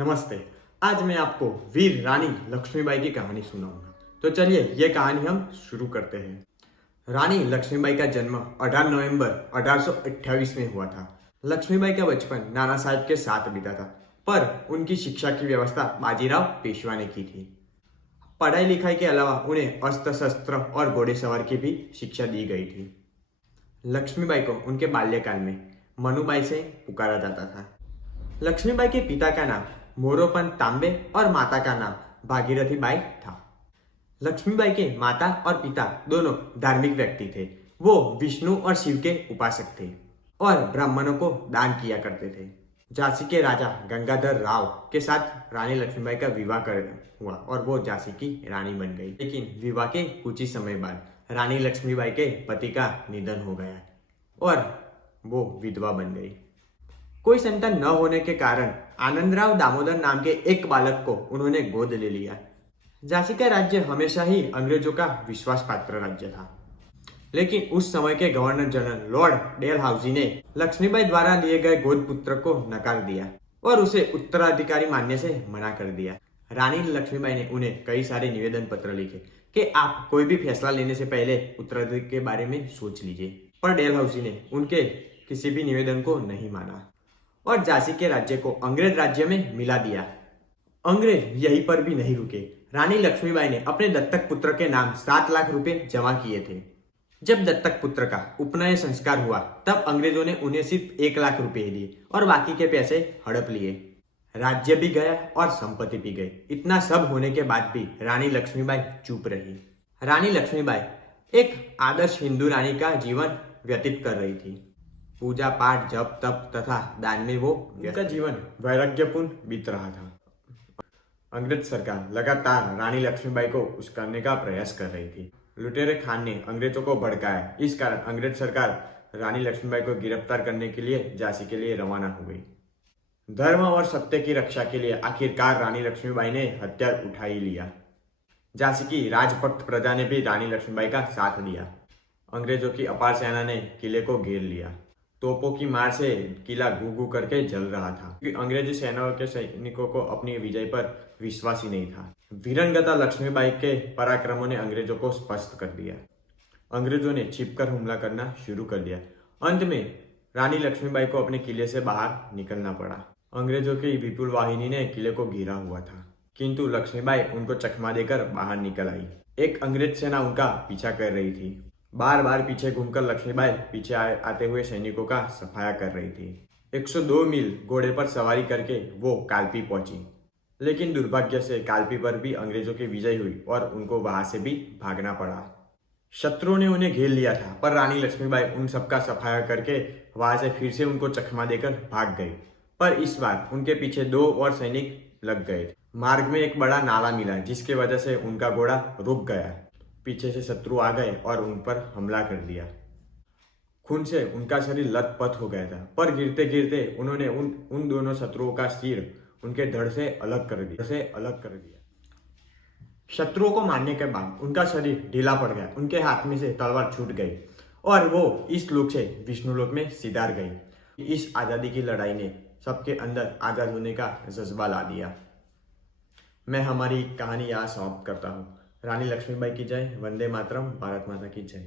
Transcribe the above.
नमस्ते। आज मैं आपको वीर रानी लक्ष्मीबाई की कहानी सुनाऊंगा। तो चलिए ये कहानी हम शुरू करते हैं। रानी लक्ष्मीबाई का जन्म 18 नवंबर 1828 में हुआ था। लक्ष्मीबाई का बचपन नाना साहब के साथ बीता था, पर उनकी शिक्षा की व्यवस्था बाजीराव पेशवा ने की थी। पढ़ाई लिखाई के अलावा उन्हें अस्त्र शस्त्र और घोड़ेसवार की भी शिक्षा दी गई थी। लक्ष्मीबाई को उनके बाल्यकाल में मनुबाई से पुकारा जाता था। लक्ष्मीबाई के पिता का नाम मोरोपंत तांबे और माता का नाम भागीरथी बाई था। लक्ष्मीबाई के माता और पिता दोनों धार्मिक व्यक्ति थे। वो विष्णु और शिव के उपासक थे और ब्राह्मणों को दान किया करते थे। झांसी के राजा गंगाधर राव के साथ रानी लक्ष्मीबाई का विवाह कर हुआ और वो झांसी की रानी बन गई। लेकिन विवाह के कुछ ही समय बाद रानी लक्ष्मीबाई के पति का निधन हो गया और वो विधवा बन गई। कोई संतान न होने के कारण आनंदराव दामोदर नाम के एक बालक को उन्होंने गोद ले लिया। झांसी का राज्य हमेशा ही अंग्रेजों का विश्वास पात्र राज्य था, लेकिन उस समय के गवर्नर जनरल लॉर्ड डेलहाउसी ने लक्ष्मीबाई द्वारा लिए गए गोद पुत्र को नकार दिया और उसे उत्तराधिकारी मानने से मना कर दिया। रानी लक्ष्मीबाई ने उन्हें कई सारे निवेदन पत्र लिखे कि आप कोई भी फैसला लेने से पहले उत्तराधिकारी के बारे में सोच लीजिए, पर डेलहाउसी ने उनके किसी भी निवेदन को नहीं माना और झांसी के राज्य को अंग्रेज राज्य में मिला दिया। अंग्रेज यहीं पर भी नहीं रुके। रानी लक्ष्मीबाई ने अपने दत्तक पुत्र के नाम 7 लाख रुपए जमा किए थे। जब दत्तक पुत्र का उपनयन संस्कार हुआ तब अंग्रेजों ने उन्हें सिर्फ 1 लाख रुपए दिए और बाकी के पैसे हड़प लिए। राज्य भी गया और संपत्ति भी गई। इतना सब होने के बाद भी रानी लक्ष्मीबाई चुप रही। रानी लक्ष्मीबाई एक आदर्श हिंदू रानी का जीवन व्यतीत कर रही थी। पूजा पाठ जप तप तथा दान में वो उनका जीवन वैराग्यपूर्ण बीत रहा था। अंग्रेज सरकार लगातार रानी लक्ष्मीबाई को उस्काने का प्रयास कर रही थी। लुटेरे खान ने अंग्रेजों को भड़काया। इस कारण अंग्रेज सरकार रानी लक्ष्मीबाई को गिरफ्तार करने के लिए झांसी के लिए रवाना हो गई। धर्म और सत्य की रक्षा के लिए आखिरकार रानी लक्ष्मीबाई ने हथियार उठा ही लिया। झांसी की राजभक्त प्रजा ने भी रानी लक्ष्मीबाई का साथ दिया। अंग्रेजों की अपार सेना ने किले को घेर लिया। तोपों की मार से किला गू गू करके जल रहा था, क्योंकि अंग्रेजी सेना के सैनिकों को अपनी विजय पर विश्वास ही नहीं था। वीरंगता लक्ष्मीबाई के पराक्रमों ने अंग्रेजों को स्पष्ट कर दिया। अंग्रेजों ने छिपकर हमला करना शुरू कर दिया। अंत में रानी लक्ष्मीबाई को अपने किले से बाहर निकलना पड़ा। अंग्रेजों की विपुल वाहिनी ने किले को घेरा हुआ था, किंतु लक्ष्मीबाई उनको चकमा देकर बाहर निकल आई। एक अंग्रेज सेना उनका पीछा कर रही थी। बार बार पीछे घूमकर लक्ष्मीबाई पीछे आते हुए सैनिकों का सफाया कर रही थी। 102 मील घोड़े पर सवारी करके वो कालपी पहुंची, लेकिन दुर्भाग्य से कालपी पर भी अंग्रेजों की विजय हुई और उनको वहां से भी भागना पड़ा। शत्रुओं ने उन्हें घेर लिया था, पर रानी लक्ष्मीबाई उन सबका सफाया करके वहां से फिर से उनको चकमा देकर भाग गई। पर इस बार उनके पीछे 2 और सैनिक लग गए थे। मार्ग में एक बड़ा नाला मिला, जिसकी वजह से उनका घोड़ा रुक गया। पीछे से शत्रु आ गए और उन पर हमला कर दिया। खून से उनका शरीर लथपथ हो गया था, पर गिरते गिरते उन्होंने उन दोनों शत्रुओं का सिर उनके धड़ से अलग कर दिया। शत्रुओं को मारने के बाद उनका शरीर ढीला पड़ गया। उनके हाथ में से तलवार छूट गई और वो इस लोक से विष्णु लोक में सिधार गई। इस आजादी की लड़ाई ने सबके अंदर आजाद होने का जज्बा ला दिया। मैं हमारी कहानी यहाँ समाप्त करता हूँ। रानी लक्ष्मीबाई की जय। वंदे मातरम। भारत माता की जय।